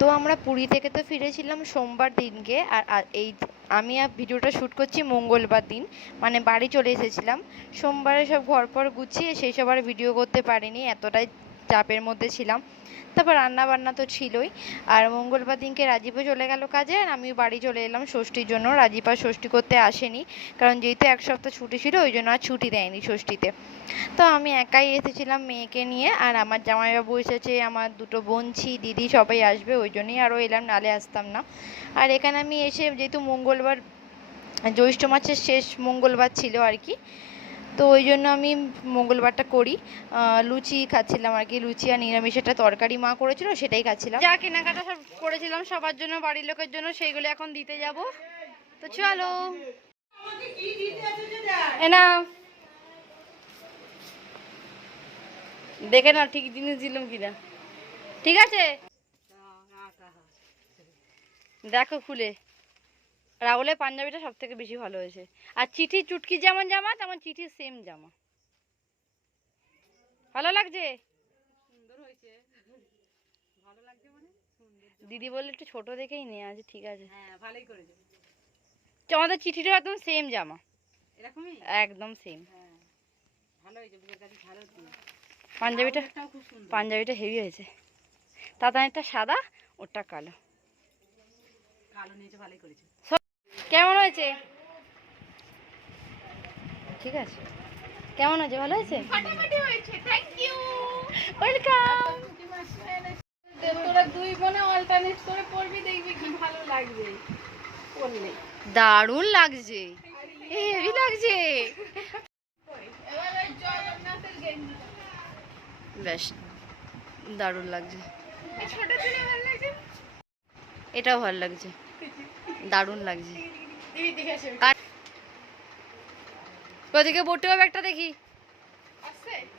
তো আমরা পুরী থেকে তো ফিরেছিলাম সোমবার দিনকে আর এই আমি আর ভিডিওটা শ্যুট করছি মঙ্গলবার দিন মানে বাড়ি চলে এসেছিলাম। সোমবারে সব ঘর পর গুছিয়ে সেই সব আর ভিডিও করতে পারিনি, এতটাই চাপের মধ্যে ছিলাম। তারপর রান্না বান্না তো ছিলই। আর মঙ্গলবার দিনকে রাজীবও চলে গেল কাজে, আর আমিও বাড়ি চলে এলাম ষষ্ঠীর জন্য। রাজীব আর ষষ্ঠী করতে আসেনি, কারণ যেহেতু এক সপ্তাহ ছুটি ছিল, ওই জন্য আর ছুটি দেয়নি ষষ্ঠীতে। তো আমি একাই এসেছিলাম মেয়েকে নিয়ে, আর আমার জামাইবাবু এসেছে, আমার দুটো বোনছি দিদি সবাই আসবে, ওই জন্যই আরও এলাম, নালে আসতাম না। আর এখানে আমি এসে যেহেতু মঙ্গলবার, জ্যৈষ্ঠ মাসের শেষ মঙ্গলবার ছিল আর কি তো ওই জন্য আমি মঙ্গলবারটা করি। লুচি খাচ্ছিলাম আর কি, লুচি আর নিরামিষ। একটা তরকারি মা করেছিল, সেটাই খাচ্ছিলাম। যা কেনাকাটা সব করেছিলাম, সবার জন্য, বাড়ির লোকের জন্য, সেইগুলো এখন দিতে যাব। তো চলো। না দেখে না ঠিক জিনিস দিলাম কিনা। ঠিক আছে? দেখো খুলে। রাহুলের পাঞ্জাবিটা সব থেকে বেশি ভালো হয়েছে। আর চিঠি চুটকি যেমন জামা তেমন চিঠি সেম জামা। ভালো লাগছে? দিদি বললে একটু ছোট দেখেই নে আছে ঠিক আছে। হ্যাঁ আমাদের চিঠিটা একদম সেম জামা। একদম সেম হ্যাঁ পাঞ্জাবিটা পাঞ্জাবিটা হেভি হয়েছে। তাতে একটা সাদা ওটা কালো। কালো নিয়েছে ভালোই করেছ। কেমন হয়েছে? ঠিক আছে। কেমন হয়েছে? ভালো হয়েছে? ওয়েলকাম তোরা দুই বোনে অল্টারনেট করে পড়বি দেখবি কি ভালো লাগবে। পড়লে দারুণ লাগছে। হেভি লাগছে। বেশ দারুণ লাগছে। এই ছোট ভালো লাগছে? এটাও ভালো লাগছে। দারুণ লাগছে। ওদিকে বটে হবে একটা দেখি।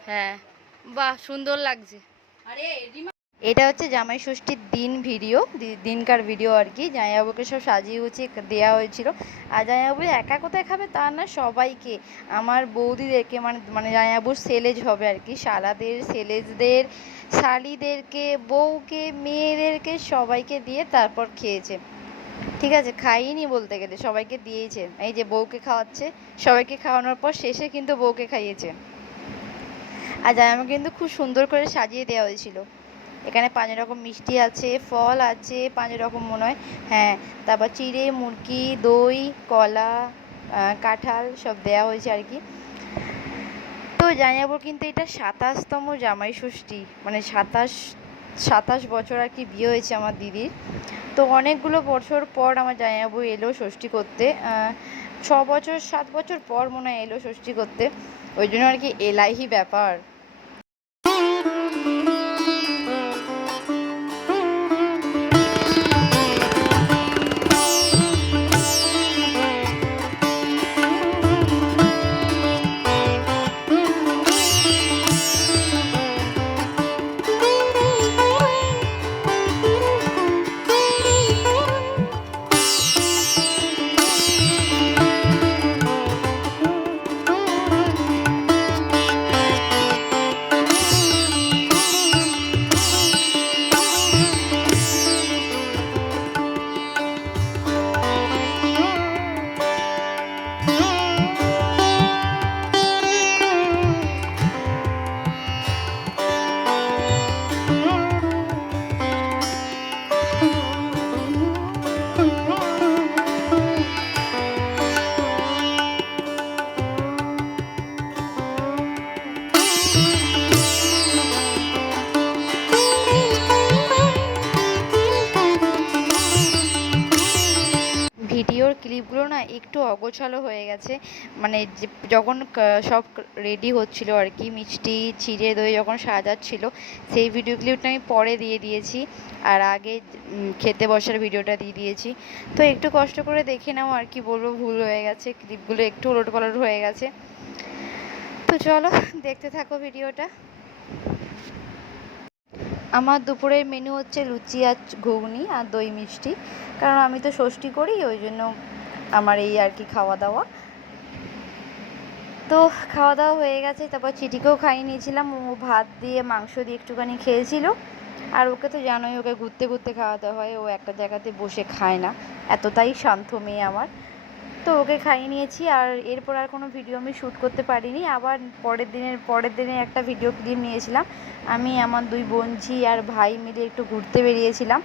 হ্যাঁ। বাহ সুন্দর লাগছে। আরে এটা হচ্ছে জামাই ষষ্ঠীর দিন ভিডিও দিনকার ভিডিও আর কি। জামাইবাবুকে সব সাজিয়ে গুছিয়ে দেওয়া হয়েছিল। আর জামাইবাবু একা কোথায় খাবে তা না সবাইকে। আমার বৌদিদেরকে মানে মানে জামাইবাবুর সেলেজ হবে আর কি। শালাদের সেলেজদের শালিদেরকে বউকে মেয়েদেরকে সবাইকে দিয়ে তারপর খেয়েছে। ঠিক আছে, খাইনি বলতে গেলে, সবাইকে দিয়েছে। এই যে বউকে খাওয়াচ্ছে, সবাইকে খাওয়ানোর পর শেষে কিন্তু বউকে খাইয়েছে। আর জামাইবাবু কিন্তু খুব সুন্দর করে সাজিয়ে দেওয়া হয়েছিল। এখানে পাঁচ রকম মিষ্টি আছে, ফল আছে, পাঁচ রকম মনে হয়। হ্যাঁ তারপর চিড়ে, মুরগি, দই, কলা কাঁঠাল সব দেওয়া হয়েছে আর কি। তো জামাইবাবু কিন্তু এটা সাতাশতম জামাই ষষ্ঠী মানে সাতাশ সাতাশ বছর আর কি বিয়ে হয়েছে আমার দিদির। তো অনেকগুলো বছর পর আমার জামাইবাবু এলো ষষ্ঠী করতে। ছ বছর, সাত বছর পর মনে হয় এলো ষষ্ঠী করতে। ওই জন্য আর কি এলাইহি ব্যাপার। ভিডিওর ক্লিপগুলো না একটু অগোছালো হয়ে গেছে। মানে যখন সব রেডি হচ্ছিল আর কি, মিষ্টি, চিড়ে দই যখন সাজাচ্ছিল, সেই ভিডিও ক্লিপটা আমি পরে দিয়ে দিয়েছি। আর আগে খেতে বসার ভিডিওটা দিয়ে দিয়েছি। তো একটু কষ্ট করে দেখে নাও আর কি বলব, ভুল হয়ে গেছে। ক্লিপগুলো একটু ওলট পালট হয়ে গেছে। তো চলো, দেখতে থাকো ভিডিওটা আমার দুপুরের মেনু হচ্ছে লুচি আর ঘুগনি আর দই মিষ্টি। কারণ আমি তো ষষ্ঠী করি, ওই জন্য আমার এই আর কি খাওয়া দাওয়া তো খাওয়া দাওয়া হয়ে গেছে, তারপর চিটিকেও খাইয়ে নিয়েছিলাম। ও ভাত দিয়ে মাংস দিয়ে একটুখানি খেয়েছিল। আর ওকে তো জানোই, ওকে ঘুরতে ঘুরতে খাওয়াতে হয়, ও একটা জায়গাতে বসে খায় না। এতটাই শান্ত মেয়ে আমার। তো ওকে খাইয়ে নিয়েছি আর এরপর আর কোনো ভিডিও আমি শ্যুট করতে পারিনি। আবার পরের দিনের, পরের দিনে একটা ভিডিও ক্লিপ নিয়েছিলাম। আমি, আমার দুই বোনঝি আর ভাই মিলে একটু ঘুরতে বেরিয়েছিলাম।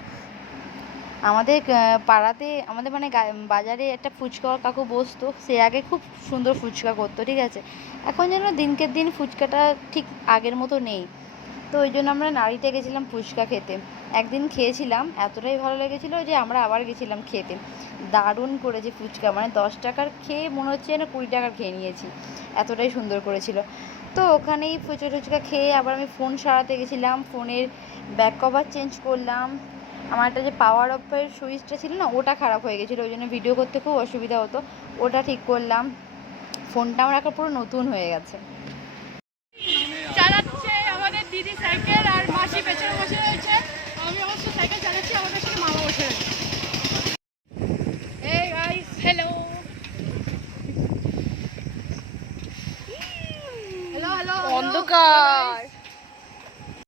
আমাদের পাড়াতে, আমাদের মানে বাজারে একটা ফুচকা কাকু বসতো। সে আগে খুব সুন্দর ফুচকা করতো, ঠিক আছে? এখন যেন দিনকে দিন ফুচকাটা ঠিক আগের মতো নেই। তো ওই জন্য আমরা নাড়িতে গেছিলাম ফুচকা খেতে। একদিন খেয়েছিলাম, এতটাই ভালো লেগেছিলো যে আমরা আবার গেছিলাম খেতে। দারুণ করেছে ফুচকা মানে দশ টাকার খেয়ে মনে হচ্ছে যেন কুড়ি টাকার খেয়ে নিয়েছি। এতটাই সুন্দর করেছিল। তো ওখানেই ফুচকা টুচকা খেয়ে আবার আমি ফোন সারাতে গেছিলাম, ফোনের ব্যাক কভার চেঞ্জ করলাম। আমার একটা যে পাওয়ার অফের সুইচটা ছিল না, ওটা খারাপ হয়ে গেছিল, ওই জন্য ভিডিও করতে খুব অসুবিধা হতো। ওটা ঠিক করলাম। ফোনটা আমার এখন পুরো নতুন হয়ে গেছে। চালাচ্ছে আমাদের দিদি সাইকেল আর মাসি পেছনে বসে